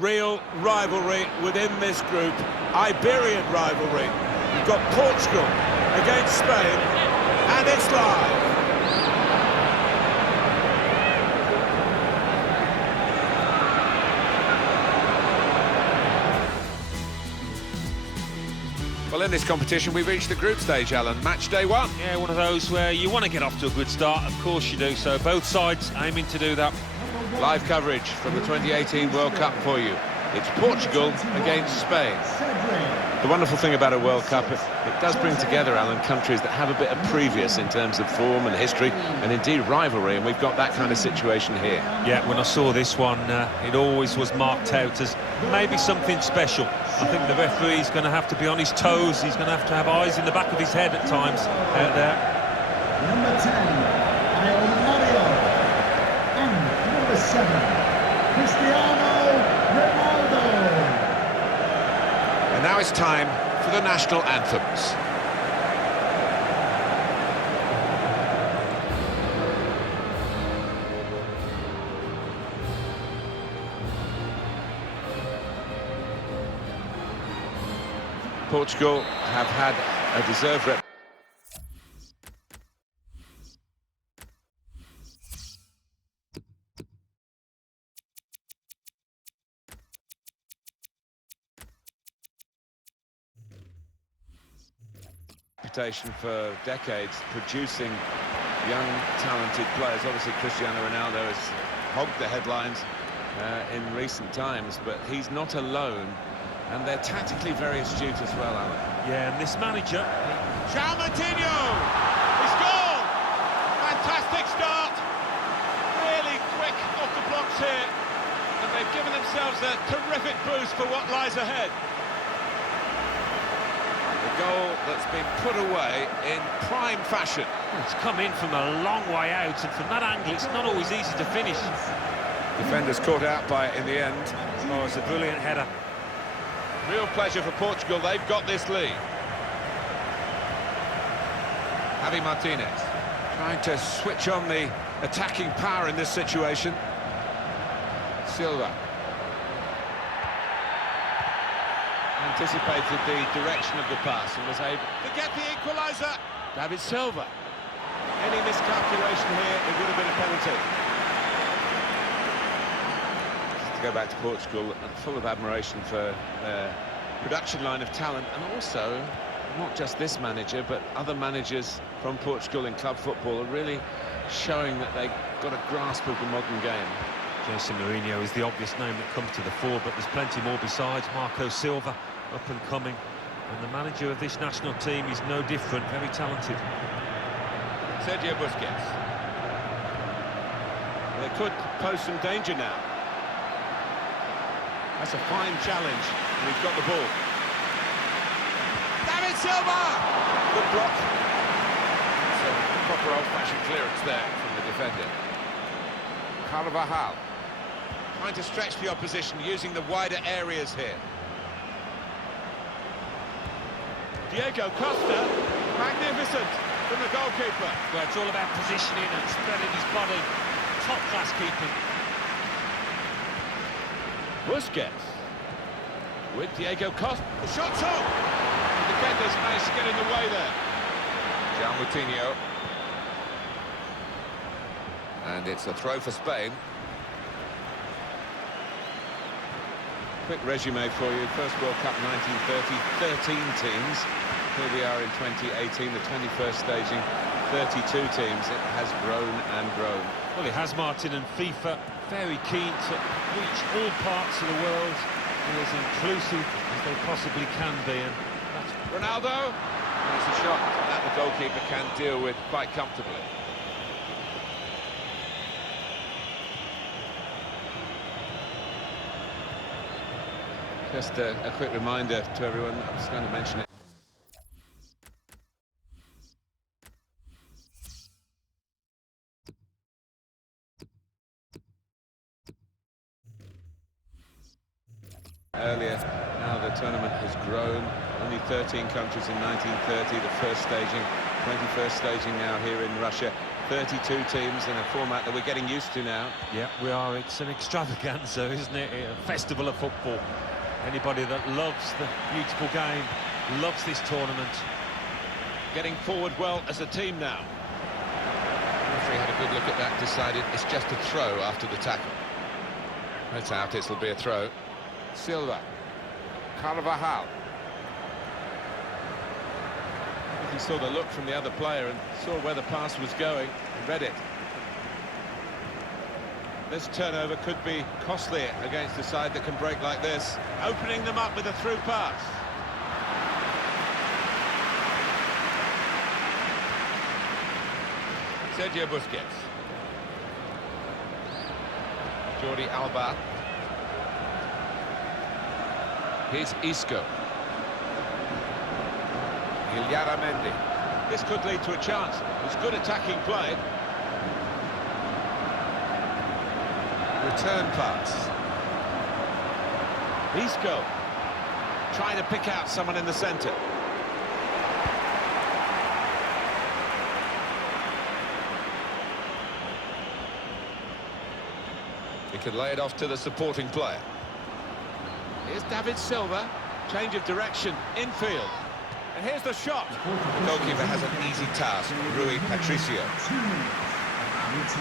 real rivalry within this group, Iberian rivalry. We've got Portugal against Spain, and it's live. Well, in this competition, we've reached the group stage, Alan. Match day one. Yeah, one of those where you want to get off to a good start. Of course you do. So both sides aiming to do that. Live coverage from the 2018 World Cup for you. It's Portugal against Spain. The wonderful thing about a World Cup, it does bring together, Alan, countries that have a bit of previous in terms of form and history, and indeed rivalry, and we've got that kind of situation here. Yeah, when I saw this one, it always was marked out as maybe something special. I think the referee's going to have to be on his toes. He's going to have eyes in the back of his head at times out there. Number 10, Mario. And number 7, Cristiano Ronaldo. And now it's time for the national anthems. Portugal have had a deserved reputation for decades, producing young, talented players. Obviously, Cristiano Ronaldo has hogged the headlines in recent times, but he's not alone. And they're tactically very astute as well, Alan. Yeah, and this manager... João Moutinho! He's gone! Fantastic start! Really quick off the blocks here. And they've given themselves a terrific boost for what lies ahead. The goal that's been put away in prime fashion. It's come in from a long way out, and from that angle, it's not always easy to finish. Defenders caught out by it in the end. Oh, it's a brilliant header. Real pleasure for Portugal, they've got this lead. Javi Martinez trying to switch on the attacking power in this situation. Silva anticipated the direction of the pass and was able To get the equaliser. David Silva. Any miscalculation here, it would have been a penalty. Go back to Portugal, full of admiration for their production line of talent, and also not just this manager but other managers from Portugal in club football are really showing that they've got a grasp of the modern game. Jose Mourinho is the obvious name that comes to the fore, but there's plenty more besides. Marco Silva, up and coming, and the manager of this national team is no different, very talented. Sergio Busquets. They could pose some danger now. That's a fine challenge. We've got the ball. David Silva! Good block. It's a proper old-fashioned clearance there from the defender. Carvajal. Trying to stretch the opposition, using the wider areas here. Diego Costa. Magnificent from the goalkeeper. Well, it's all about positioning and spreading his body. Top-class keeping. Busquets with Diego Costa. The shot's on. The defenders managed to get in the way there. João Moutinho. And it's a throw for Spain. Quick resume for you. First World Cup 1930, 13 teams. Here we are in 2018, the 21st staging, 32 teams. It has grown and grown. Well, it has, Martin, and FIFA very keen to reach all parts of the world, be as inclusive as they possibly can be, and that's... Ronaldo, and it's a shot that the goalkeeper can deal with quite comfortably. Just a quick reminder to everyone, I was going to mention it. Earlier, now the tournament has grown, only 13 countries in 1930, the first staging, 21st staging now here in Russia. 32 teams in a format that we're getting used to now. Yeah, we are. It's an extravaganza, isn't it? A festival of football. Anybody that loves the beautiful game loves this tournament. Getting forward well as a team now. The referee had a good look at that, decided it's just a throw after the tackle. It's out, it'll be a throw. Silva. Carvajal. He saw the look from the other player and saw where the pass was going and read it. This turnover could be costly against a side that can break like this. Opening them up with a through pass. Sergio Busquets. Jordi Alba. Here's Isco. Mendy. This could lead to a chance. It's good attacking play. Return pass. Isco trying to pick out someone in the centre. He could lay it off to the supporting player. Here's David Silva. Change of direction, infield. And here's the shot. The goalkeeper has an easy task, Rui Patricio. 2 minutes.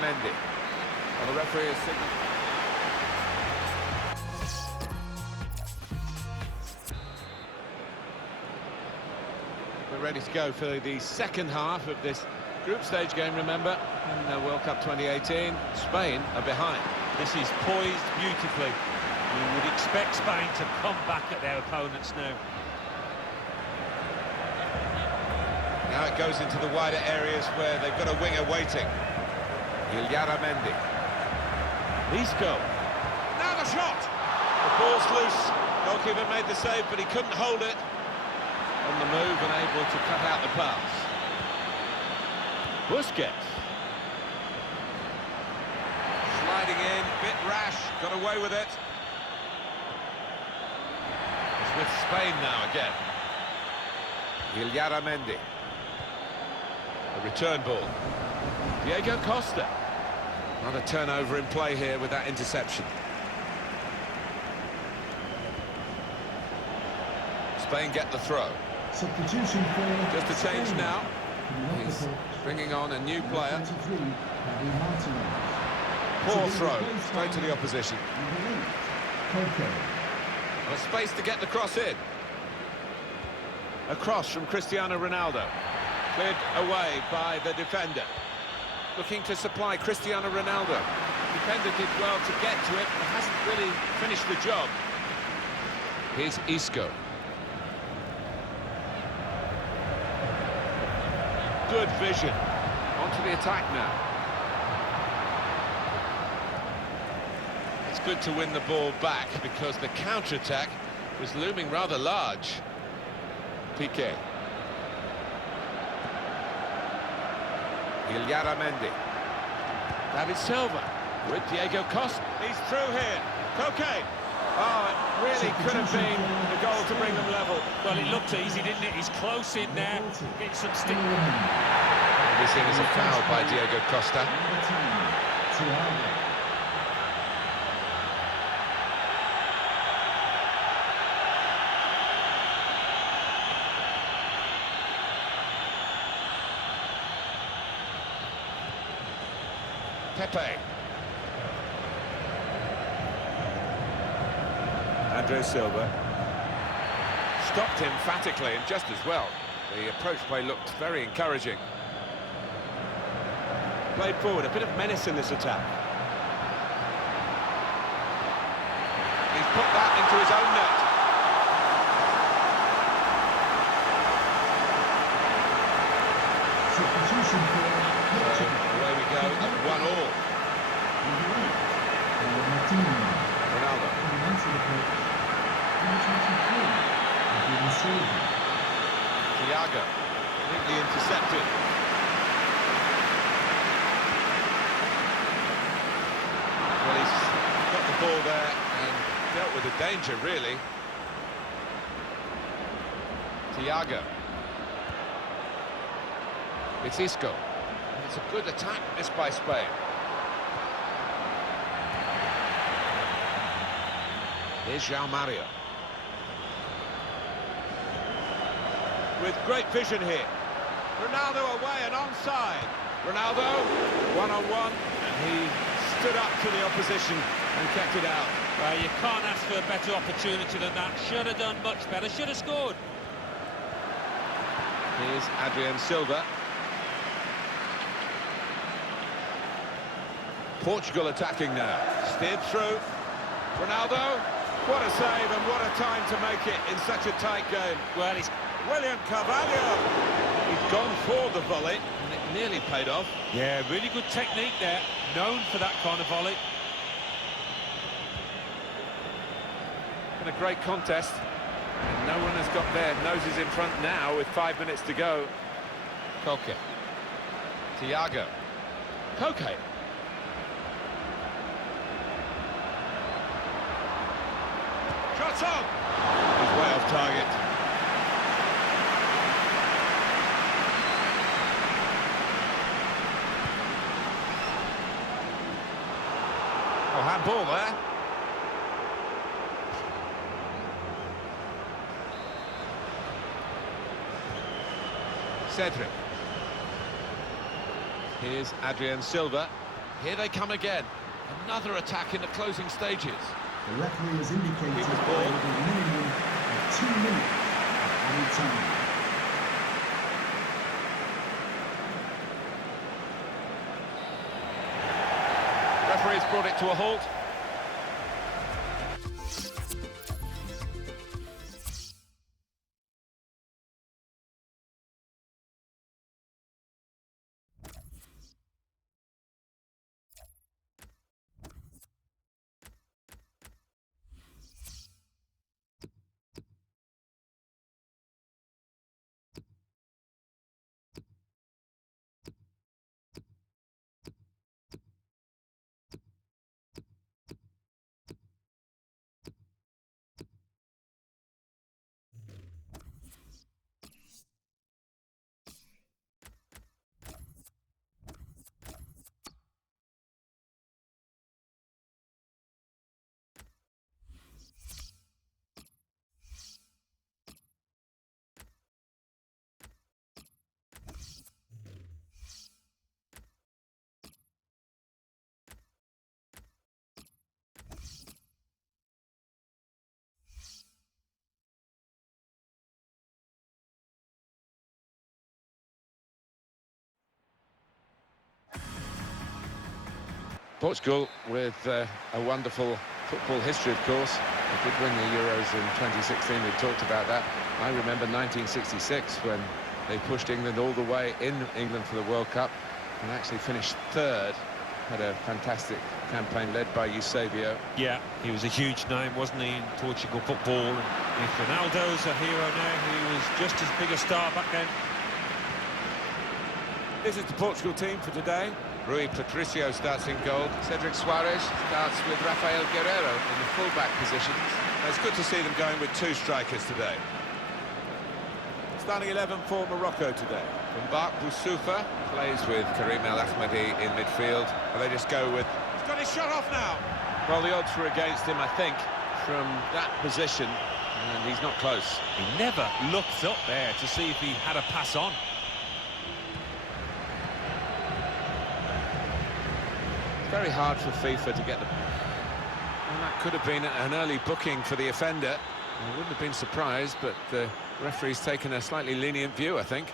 Mendy. Well, the referee has signalled. We're ready to go for the second half of this group stage game, remember, in the World Cup 2018. Spain are behind. This is poised beautifully. You would expect Spain to come back at their opponents now. Now it goes into the wider areas where they've got a winger waiting. Mendy. Isco. Now the shot! The ball's loose. Goalkeeper made the save, but he couldn't hold it. On the move and able to cut out the pass. Busquets. Sliding in, bit rash, got away with it. It's with Spain now again. Mendy. A return ball. Diego Costa. Another turnover in play here with that interception. Spain get the throw. Substitution for Just a change Spain. now. Coming off He's the pitch, bringing on a new number player. 23, Javi Martinez. Poor To be throw, replaced straight to by the opposition. number 8, Coco. A space to get the cross in. A cross from Cristiano Ronaldo. Cleared away by the defender. Looking to supply Cristiano Ronaldo. Defender did well to get to it, but hasn't really finished the job. Here's Isco. Good vision. Onto the attack now. It's good to win the ball back because the counter-attack was looming rather large. Piqué. Mendy. David Silva with Diego Costa. He's through here. Koke. Oh, it really could have been the goal to bring them level. Well, it looked easy, didn't it? He's close in there, getting some stick. Will be seen as a foul by Diego Costa. Number 10, Thiago. Pepe. Andre Silva. Stopped emphatically and just as well. The approach play looked very encouraging. Played forward, a bit of menace in this attack. He's put that into his own net. Substitution for Portugal. Away we go at 1-all. Number 8, Martinez. Ronaldo. Coming onto the pitch, number 23, David Silva. Thiago, neatly intercepted. Well, he's got the ball there and dealt with the danger, really. Thiago. It's Isco. It's a good attack, this by Spain. Here's João Mario. With great vision here. Ronaldo away and onside. Ronaldo, one-on-one, And he stood up to the opposition and kept it out. Well, you can't ask for a better opportunity than that. Should have done much better, should have scored. Here's Adrian Silva. Portugal attacking now. Steered through. Ronaldo. What a save and what a time to make it in such a tight game. Well, he's... William Carvalho. He's gone for the volley and it nearly paid off. Yeah, really good technique there. Known for that kind of volley. Been a great contest. And no one has got their noses in front now with 5 minutes to go. Koke. Thiago. Koke. Shots on. He's way off target. Oh, handball there. Cedric. Here's Adrian Silva. Here they come again. Another attack in the closing stages. The referee has indicated there will be a minimum of 2 minutes at any time. Referee's brought it to a halt. Portugal with a wonderful football history, of course. They did win the Euros in 2016, we talked about that. I remember 1966 when they pushed England all the way in England for the World Cup and actually finished third. Had a fantastic campaign led by Eusebio. Yeah, he was a huge name, wasn't he, in Portugal football. And if Ronaldo's a hero now, he was just as big a star back then. This is the Portugal team for today. Rui Patricio starts in goal. Cedric Soares starts with Rafael Guerreiro in the full-back positions. It's good to see them going with two strikers today. Starting 11 for Morocco today. Mbak Boussoufa plays with Karim El Ahmadi in midfield. And they just go with... He's got his shot off now. Well, the odds were against him, I think, from that position. And he's not close. He never looked up there to see if he had a pass on. Very hard for FIFA to get the... And that could have been an early booking for the offender. I wouldn't have been surprised, but the referee's taken a slightly lenient view, I think.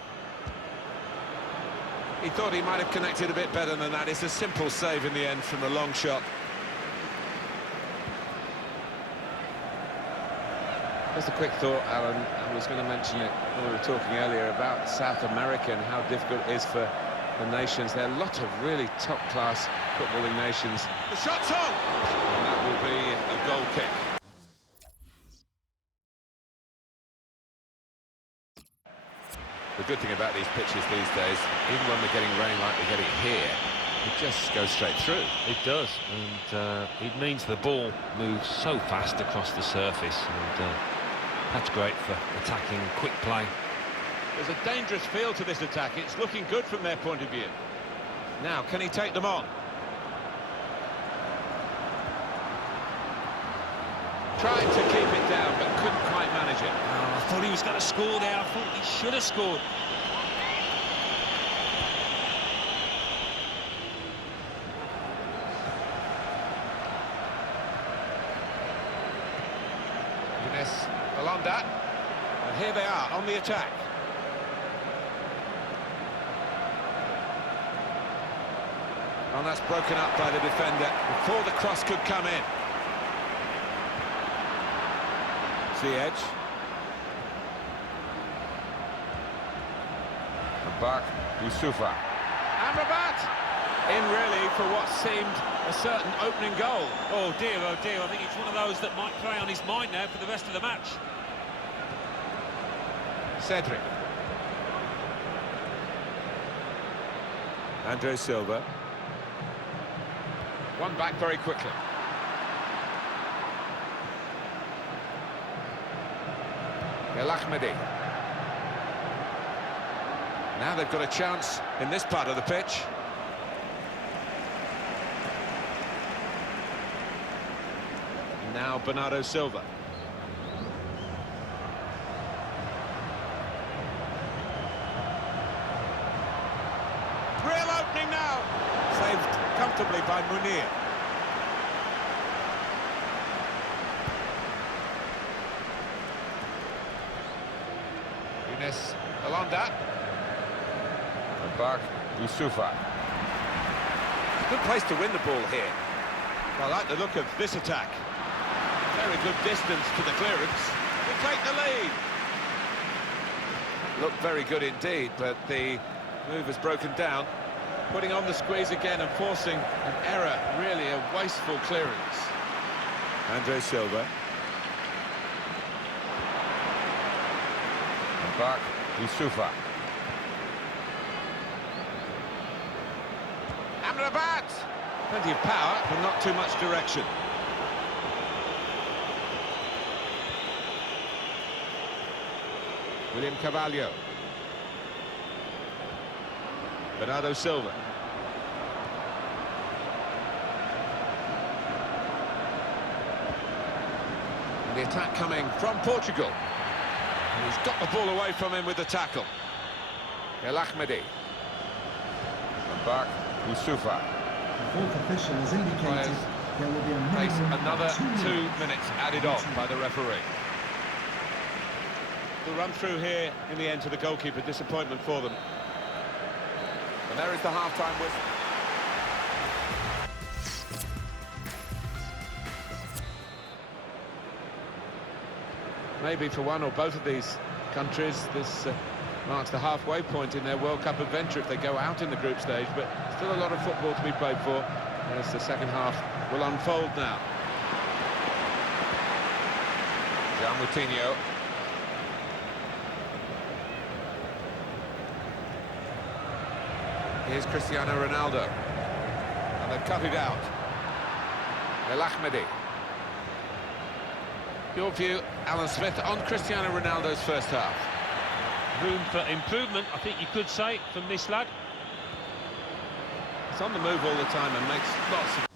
He thought he might have connected a bit better than that. It's a simple save in the end from the long shot. Just a quick thought, Alan. I was going to mention it when we were talking earlier about South America and how difficult it is for the nations. There are a lot of really top-class footballing nations. The shot's on! And that will be a goal kick. The good thing about these pitches these days, even when we're getting rain like we're getting here, It just goes straight through. It does, and it means the ball moves so fast across the surface, and that's great for attacking quick play. There's a dangerous feel to this attack. It's looking good from their point of view. Now, can he take them on? Trying to keep it down, but couldn't quite manage it. Oh, I thought he was going to score there. I thought he should have scored. Alonda, and here they are on the attack. And that's broken up by the defender before the cross could come in. Ziyech. And back, Yusufa. Amrabat! In really for what seemed a certain opening goal. Oh dear, I think it's one of those that might play on his mind now for the rest of the match. Cedric. Andre Silva. One back very quickly. El Ahmedi. Now they've got a chance in this part of the pitch. Now Bernardo Silva. Real opening now. Saved comfortably by Munir. Younes Alonda. And back, Yusufa. Good place to win the ball here. I like the look of this attack. Very good distance to the clearance. To take the lead. Looked very good indeed, but the move has broken down. Putting on the squeeze again and forcing an error. Really a wasteful clearance. Andre Silva. And back, Yusufa. Amrabat! Plenty of power, but not too much direction. William Carvalho. Bernardo Silva. And the attack coming from Portugal. And he's got the ball away from him with the tackle. El Ahmedi. And back, Yusufa. The fourth official has indicated there will be a minimum Another of 2 2 minutes. minutes added on by the referee. The run through here in the end to the goalkeeper, disappointment for them. And there is the half-time whistle. Maybe for one or both of these countries, this marks the halfway point in their World Cup adventure if they go out in the group stage, but still a lot of football to be played for as the second half will unfold now. Jean Moutinho. Here's Cristiano Ronaldo. And they've cut it out. El Ahmedi. Your view, Alan Smith, on Cristiano Ronaldo's first half? Room for improvement, I think you could say, from this lad. He's on the move all the time and makes lots of...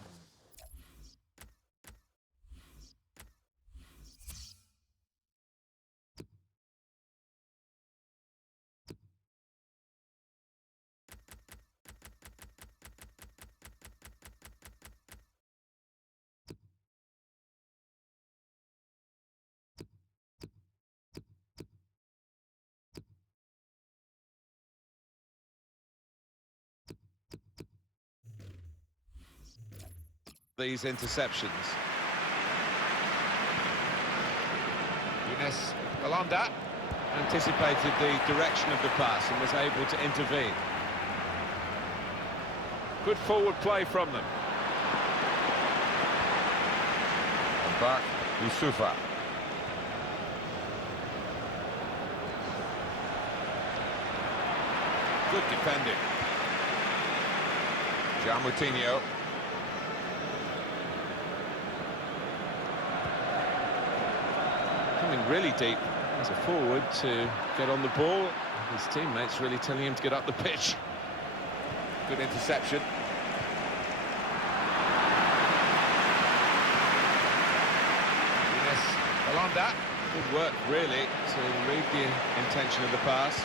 these interceptions. Younes Belanda anticipated the direction of the pass and was able to intervene. Good forward play from them. And back, Yusufa. Good defending. Moutinho. Coming really deep as a forward to get on the ball. His teammates really telling him to get up the pitch. Good interception. Alonda. Good work, really, to read the intention of the pass.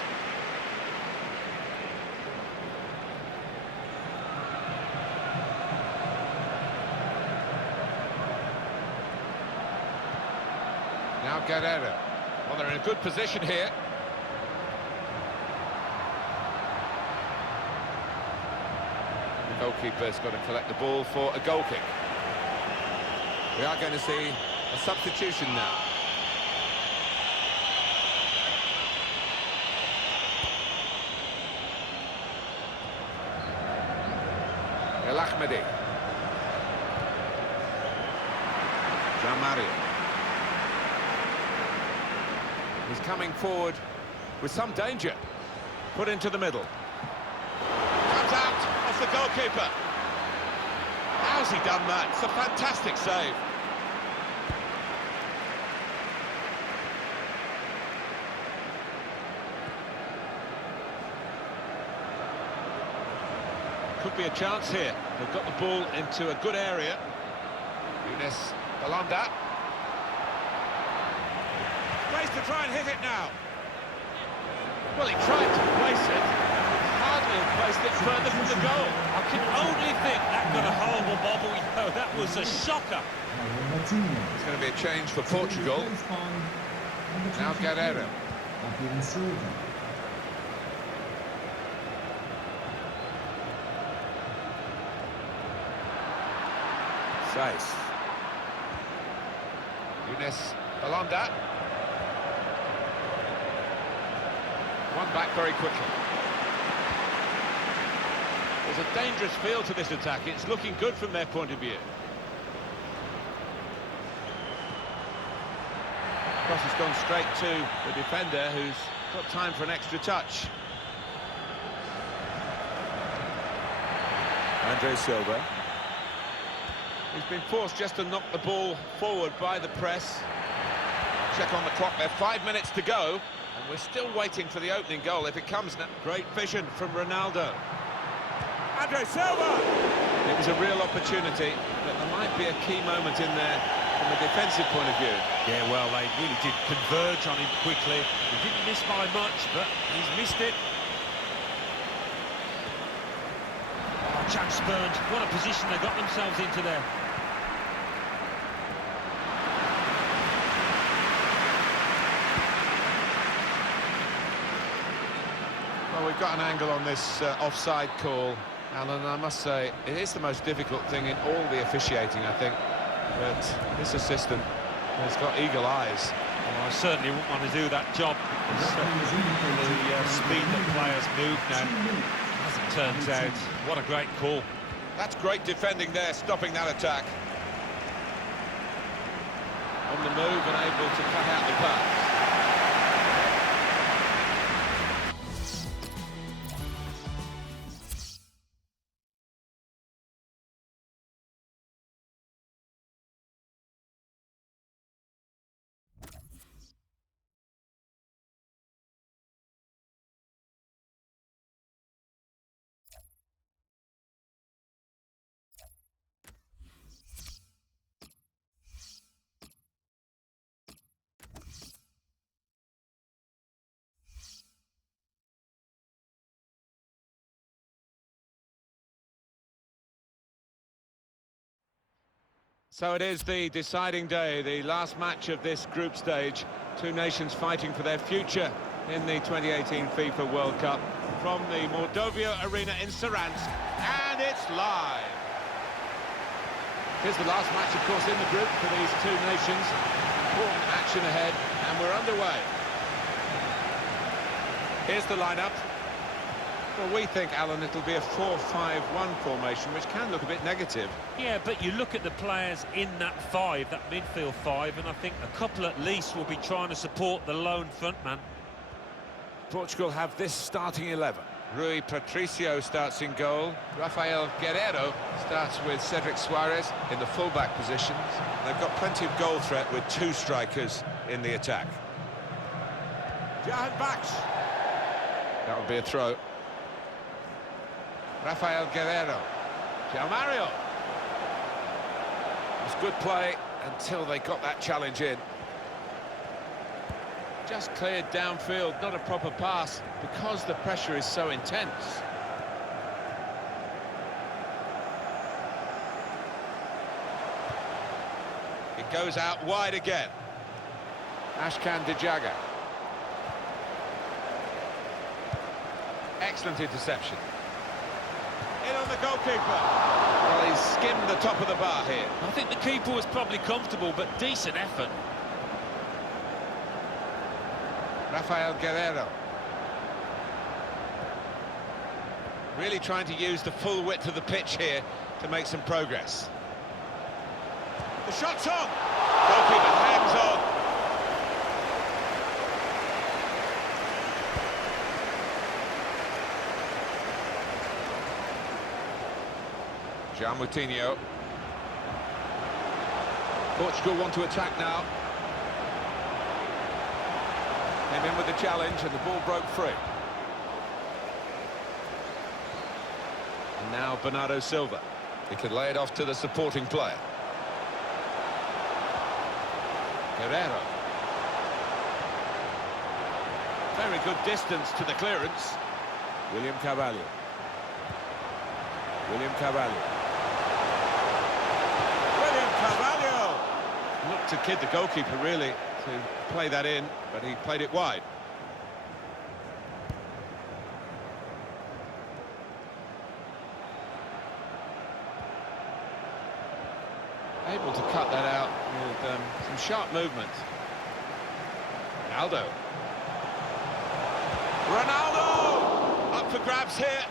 Now Guerrero. Well, they're in a good position here. The goalkeeper's got to collect the ball for a goal kick. We are going to see a substitution now. El Ahmedi. Jean-Marie. He's coming forward with some danger. Put into the middle. Comes out off the goalkeeper. How's he done that? It's a fantastic save. Could be a chance here. They've got the ball into a good area. Younes Alonda. Place to try and hit it now. Well, he tried to place it. Hardly have placed it further from the goal. I can only think that got a horrible bobble. Oh, that was a shocker. It's going to be a change for Portugal. Now Guerrero. Says. Younes Alonda. One back very quickly. There's a dangerous feel to this attack. It's looking good from their point of view. Cross has gone straight to the defender, who's got time for an extra touch. Andre Silva. He's been forced just to knock the ball forward by the press. Check on the clock there, 5 minutes to go. And we're still waiting for the opening goal if it comes now. Great vision from Ronaldo. Andre Silva! It was a real opportunity, but there might be a key moment in there from a defensive point of view. Yeah, well, they really did converge on him quickly. He didn't miss by much, but he's missed it. Oh, chance burned. What a position they got themselves into there. Well, we've got an angle on this offside call, Alan. I must say, it is the most difficult thing in all the officiating, I think. But this assistant has got eagle eyes. Well, I certainly wouldn't want to do that job. Because, the speed that players move now, as it turns out, what a great call. That's great defending there, stopping that attack. On the move and able to cut out the pass. So it is the deciding day, the last match of this group stage. Two nations fighting for their future in the 2018 FIFA World Cup from the Mordovia Arena in Saransk, and it's live. Here's the last match, of course, in the group for these two nations. Important action ahead, and we're underway. Here's the lineup. Well, we think, Alan, it'll be a 4-5-1 formation, which can look a bit negative. Yeah, but you look at the players in that five, that midfield five, and I think a couple at least will be trying to support the lone frontman. Portugal have this starting 11. Rui Patricio starts in goal. Rafael Guerrero starts with Cedric Suarez in the full-back positions. They've got plenty of goal threat with two strikers in the attack. Jahan Baks. That would be a throw. Rafael Guerrero. João Mario. It was good play until they got that challenge in. Just cleared downfield, not a proper pass, because the pressure is so intense. It goes out wide again. Ashkan Dijaga. Excellent interception. In on the goalkeeper. Well, he's skimmed the top of the bar here. I think the keeper was probably comfortable, but decent effort. Rafael Guerrero. Really trying to use the full width of the pitch here to make some progress. The shot's on. Goalkeeper hangs on. João Moutinho. Portugal want to attack now. Came in with the challenge and the ball broke free. And now Bernardo Silva. He could lay it off to the supporting player. Guerrero. Very good distance to the clearance. William Carvalho. William Carvalho. William Carvalho. Looked to kid the goalkeeper, really, to play that in, but he played it wide. Able to cut that out with some sharp movement. Ronaldo. Ronaldo! Up for grabs here.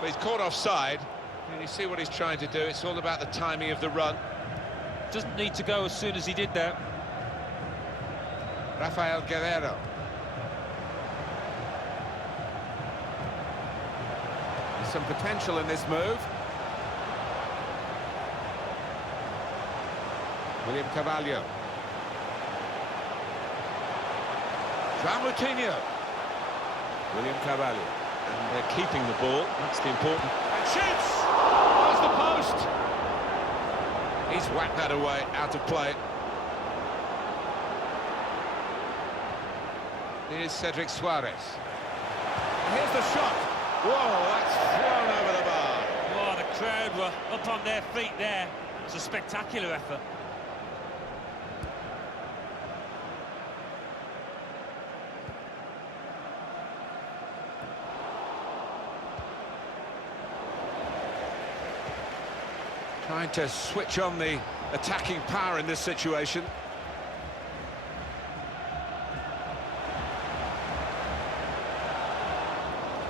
But he's caught offside. And you see what he's trying to do. It's all about the timing of the run. Doesn't need to go as soon as he did that. Rafael Guerrero. There's some potential in this move. William Carvalho. João Moutinho. William Carvalho. And they're keeping the ball. That's the important. And shoots! There's the post. He's whacked that away, out of play. Here's Cedric Suarez. And here's the shot. Whoa, that's thrown over the bar. Oh, the crowd were up on their feet there. It was a spectacular effort. Trying to switch on the attacking power in this situation.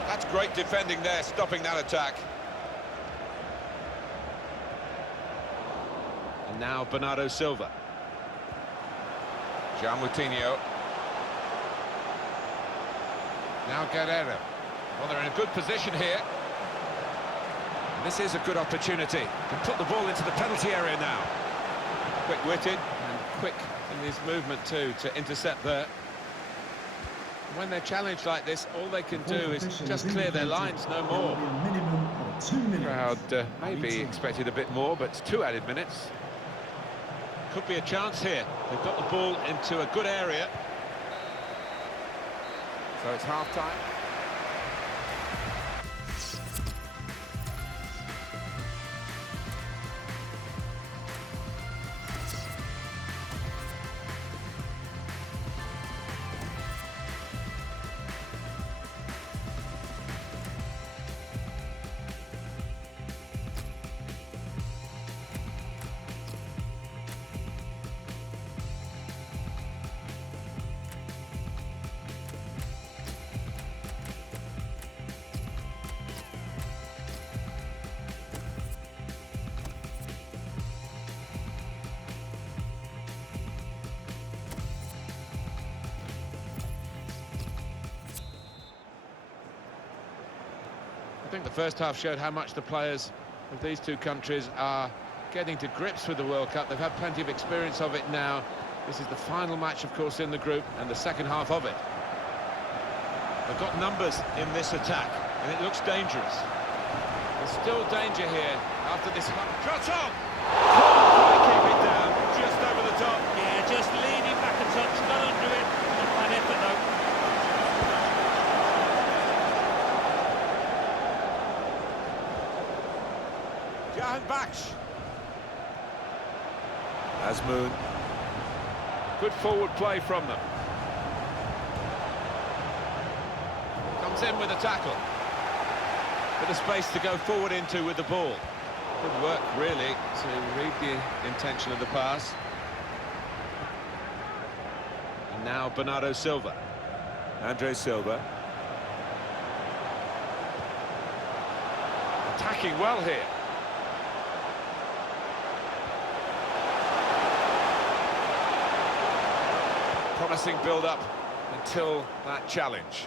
That's great defending there, stopping that attack. And now Bernardo Silva. João Moutinho. Now Guerrero. Well, they're in a good position here. This is a good opportunity to put the ball into the penalty area now. Quick-witted and quick in his movement too to intercept there. When they're challenged like this, all they can do is just clear their lines, no more. The crowd maybe expected a bit more, but it's 2 added minutes. Could be a chance here. They've got the ball into a good area. So it's half-time. think the first half showed how much the players of these two countries are getting to grips with the World Cup. They've had plenty of experience of it now. This is the final match, of course, in the group, and the second half of it. They've got numbers in this attack, and it looks dangerous. There's still danger here after this shot on! Can't keep it down, just over the top. Yeah, just leaning back a touch, not under it. Not bad effort, though. Jahan Baksh. Azmoun. Good forward play from them. Comes in with a tackle. Bit of space to go forward into with the ball. Good work, really, to read the intention of the pass. And now Bernardo Silva. Andre Silva. Attacking well here. Promising build-up until that challenge.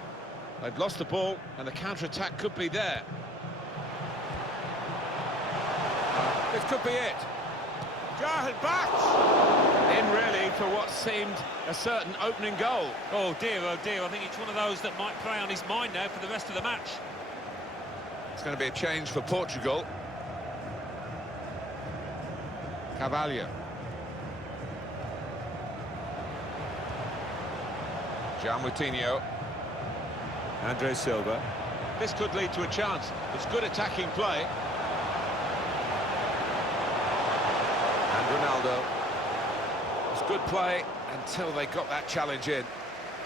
They've lost the ball, and the counter-attack could be there. This could be it. Jahan Baksh! In, really, for what seemed a certain opening goal. Oh dear, I think it's one of those that might play on his mind now for the rest of the match. It's going to be a change for Portugal. Carvalho. João Moutinho. Andre Silva. This could lead to a chance. It's good attacking play. And Ronaldo. It's good play until they got that challenge in.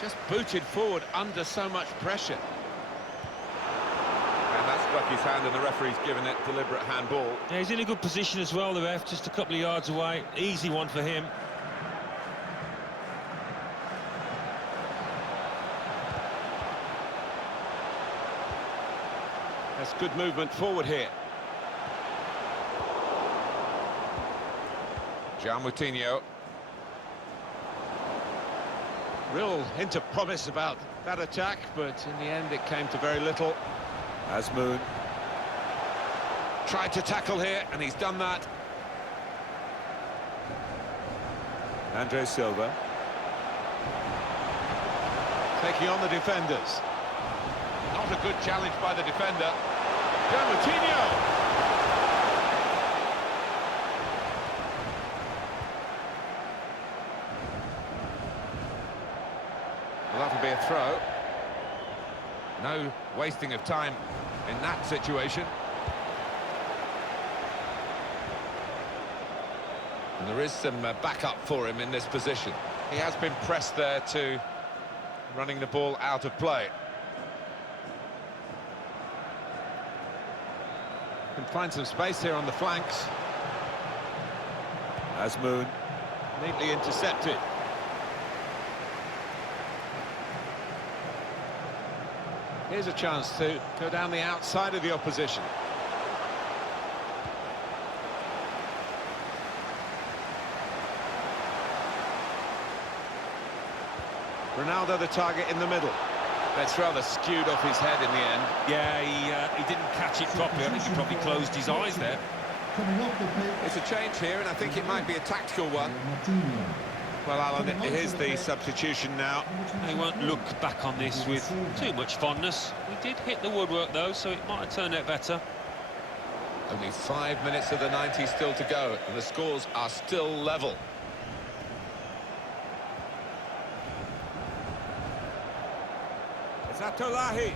Just booted forward under so much pressure. And that struck his hand, and the referee's given it deliberate handball. Yeah, he's in a good position as well, the ref, just a couple of yards away. Easy one for him. That's good movement forward here. João Moutinho. Real hint of promise about that attack, but in the end it came to very little. Azmoun. Tried to tackle here, and he's done that. Andre Silva. Taking on the defenders. Not a good challenge by the defender. João Moutinho! Well, that'll be a throw. No wasting of time in that situation. And there is some backup for him in this position. He has been pressed there to running the ball out of play. Can find some space here on the flanks. Azmoun. Neatly intercepted. Here's a chance to go down the outside of the opposition. Ronaldo the target in the middle. That's rather skewed off his head in the end. Yeah, he didn't catch it properly. I think he probably closed his eyes there. Coming off the pitch. It's a change here, and I think it might be a tactical one. Well, Alan, here's the substitution now. He won't look back on this with too much fondness. He did hit the woodwork, though, so it might have turned out better. Only 5 minutes of the 90 still to go, and the scores are still level. Zatolahi.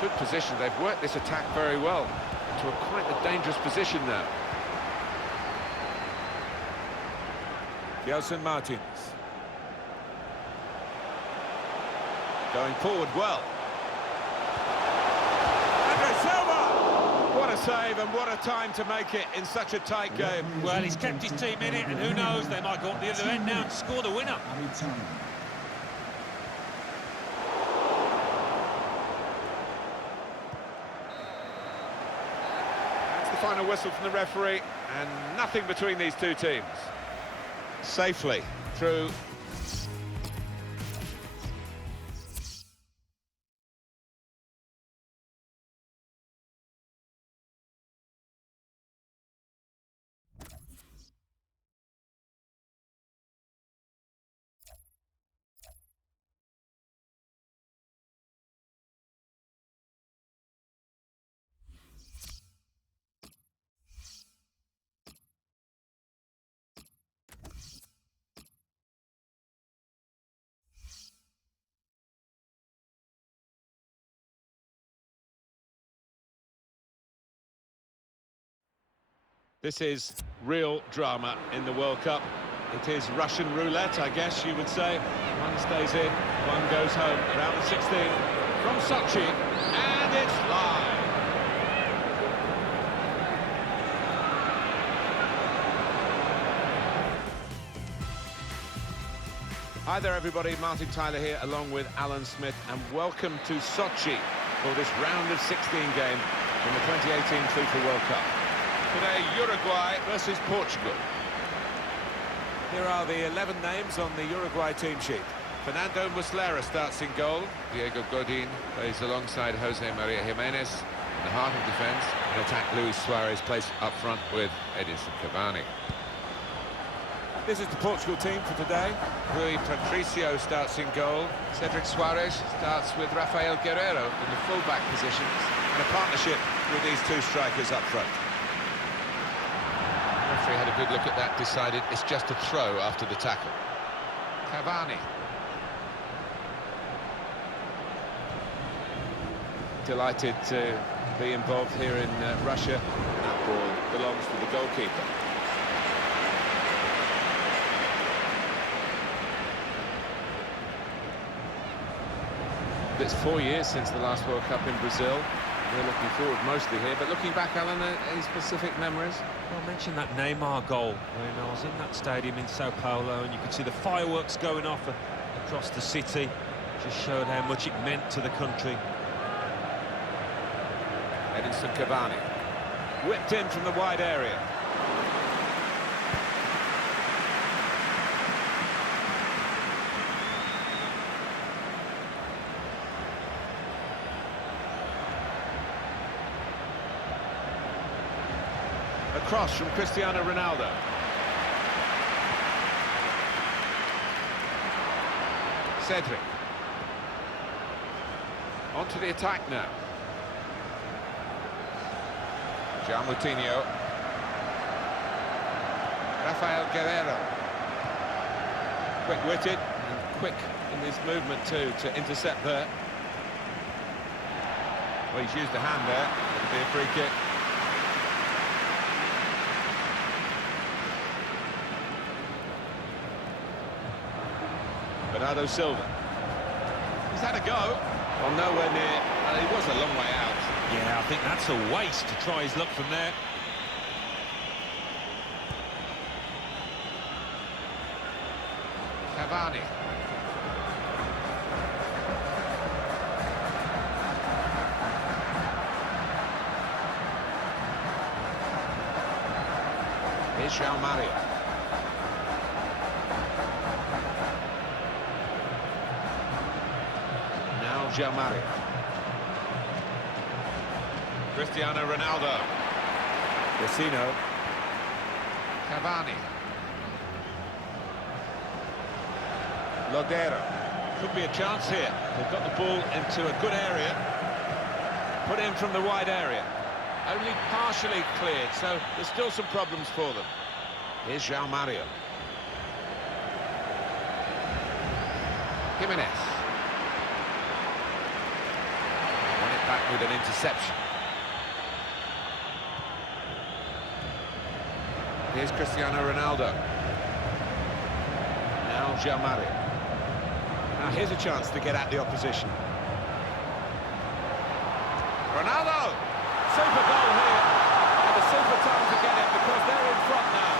Good position. They've worked this attack very well to quite a dangerous position now. Gelson Martins. Going forward well. Andre Silva! What a save and what a time to make it in such a tight game. Well, he's kept his team in it, and who knows, they might go up the other end now and score the winner. That's the final whistle from the referee, and nothing between these two teams. Safely through This is real drama in the World Cup. It is Russian roulette, I guess you would say. One stays in, one goes home. Round of 16 from Sochi, and it's live. Hi there everybody, Martin Tyler here along with Alan Smith, and welcome to Sochi for this round of 16 game in the 2018 FIFA World Cup. Today, Uruguay versus Portugal. Here are the 11 names on the Uruguay team sheet. Fernando Muslera starts in goal. Diego Godin plays alongside Jose Maria Jimenez. In the heart of defence, in attack, Luis Suarez plays up front with Edinson Cavani. This is the Portugal team for today. Rui Patricio starts in goal. Cedric Suarez starts with Rafael Guerreiro in the full-back positions, and a partnership with these two strikers up front. The referee had a good look at that, decided it's just a throw after the tackle. Cavani. Delighted to be involved here in Russia. That ball belongs to the goalkeeper. It's 4 years since the last World Cup in Brazil. We're looking forward mostly here, but looking back, Alan, any specific memories? Well, I mentioned that Neymar goal when I was in that stadium in Sao Paulo, and you could see the fireworks going off across the city. Just showed how much it meant to the country. Edinson Cavani. Whipped in from the wide area. A cross from Cristiano Ronaldo. Cedric. Onto the attack now. João Moutinho. Rafael Guerreiro. Quick-witted and quick in his movement too to intercept there. Well, he's used a hand there. It'll be a free kick. Bernardo Silva. He's had a go. Well, nowhere near. Well, he was a long way out. Yeah, I think that's a waste to try his luck from there. Cavani. Here's João Mario. João Mario. Cristiano Ronaldo. Vecino. Cavani. Lodeiro. Could be a chance here. They've got the ball into a good area. Put in from the wide area. Only partially cleared, so there's still some problems for them. Here's João Mario. Jimenez. Back with an interception. Here's Cristiano Ronaldo. Now João Mario. Now here's a chance to get at the opposition. Ronaldo! Super goal here. And a super time to get it because they're in front now.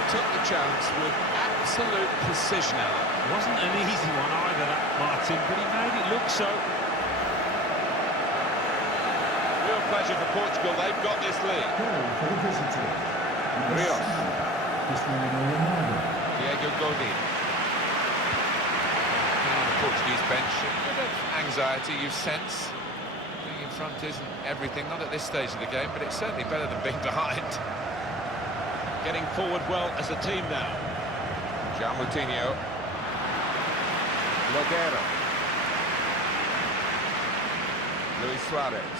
He took the chance with absolute precision, Alan. Wasn't an easy one either, that Martin, but he made it look so. Real pleasure for Portugal. They've got this lead. Goal for the visitor. Rios. Cristiano Ronaldo. Diego Godin. On the Portuguese bench, a bit of anxiety you sense. Being in front isn't everything, not at this stage of the game, but it's certainly better than being behind. Getting forward well as a team now. João Moutinho. Lodeiro. Luis Suarez.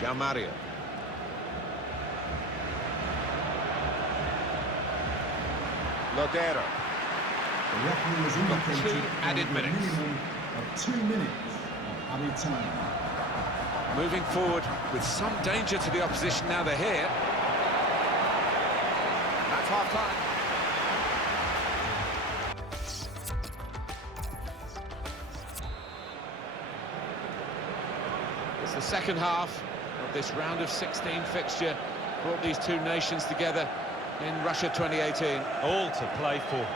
João Mario. Lodero. The referee has Got indicated 2 added a minutes. minimum of 2 minutes of added time. Moving forward with some danger to the opposition now they're here. That's half-time. It's the second half of this round of 16 fixture. Brought these two nations together in Russia 2018. All to play for.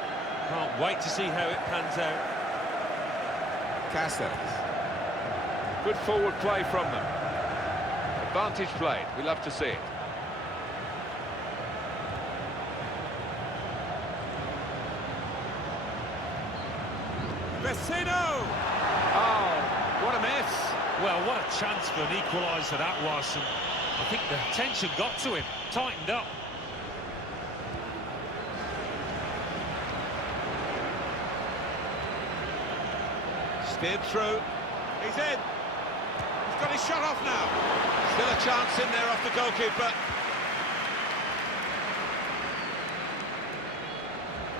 Can't wait to see how it pans out. Cáceres. Good forward play from them. Advantage played. We love to see it. Vecino! Oh, what a miss. Well, what a chance for an equaliser that was. And I think the tension got to him, tightened up. Steered through. He's in. He's got his shot off now. Still a chance in there off the goalkeeper.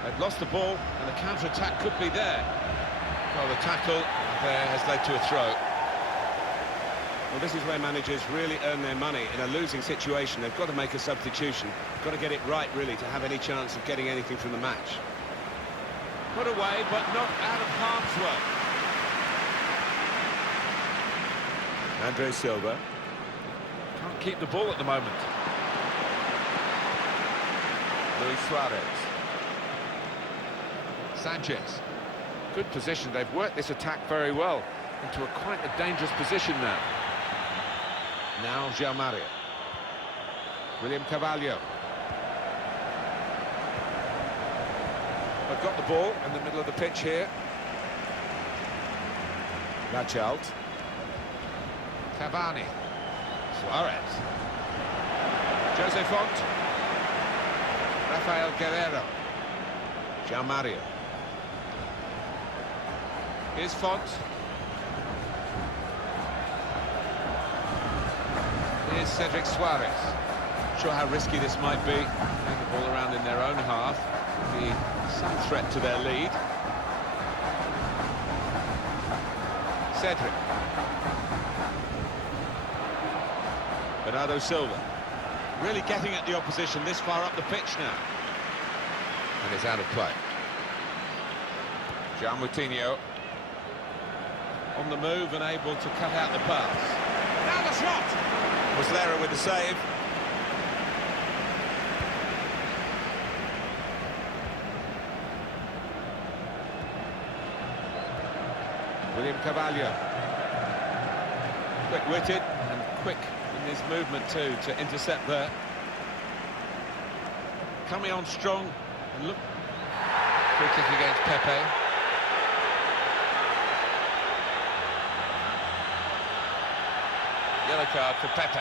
They've lost the ball and the counter-attack could be there. Well, the tackle there has led to a throw. Well, this is where managers really earn their money. In a losing situation, they've got to make a substitution. Got to get it right, really, to have any chance of getting anything from the match. Put away, but not out of harm's way. Andre Silva. Can't keep the ball at the moment. Luis Suarez. Sanchez. Good position. They've worked this attack very well into quite a dangerous position now. Now João Mario. William Carvalho. They've got the ball in the middle of the pitch here. Lachalt. Cavani. Suarez. Jose Font. Rafael Guerrero. João Mario. Here's Font. Here's Cedric Suarez. Not sure how risky this might be. Playing the ball around in their own half. Be some threat to their lead. Cedric. Bernardo Silva. Really getting at the opposition this far up the pitch now. And it's out of play. João Moutinho. On the move and able to cut out the pass. Now the shot! Muslera with the save. William Carvalho. Quick-witted and quick in his movement too to intercept there. Coming on strong and look. Free kick against Pepe. Yellow card for Pepe.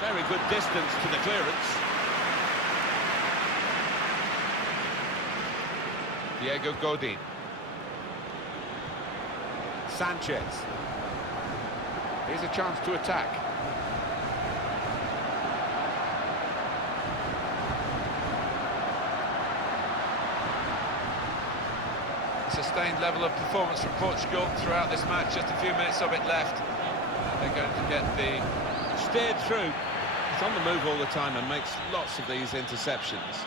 Very good distance to the clearance. Diego Godin. Sanchez. Here's a chance to attack. Sustained level of performance from Portugal throughout this match. Just a few minutes of it left. They're going to get the steered through. It's on the move all the time and makes lots of these interceptions.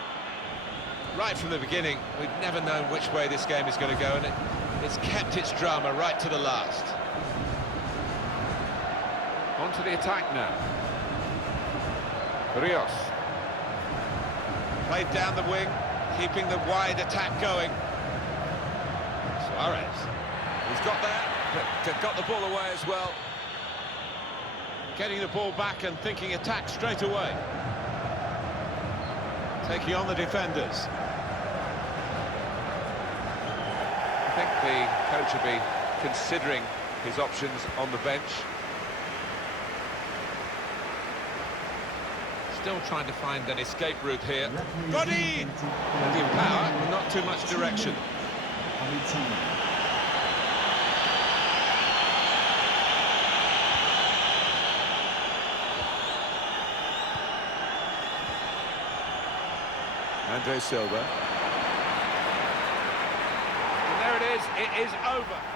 Right from the beginning, we've never known which way this game is going to go, and it's kept its drama right to the last. On to the attack now. Rios. Played down the wing, keeping the wide attack going. Suarez. He's got there, but got the ball away as well. Getting the ball back and thinking attack straight away. Taking on the defenders. I think the coach will be considering his options on the bench. Still trying to find an escape route here. Godin! Plenty of power, but not too much direction. Andre Silva. And there it is over.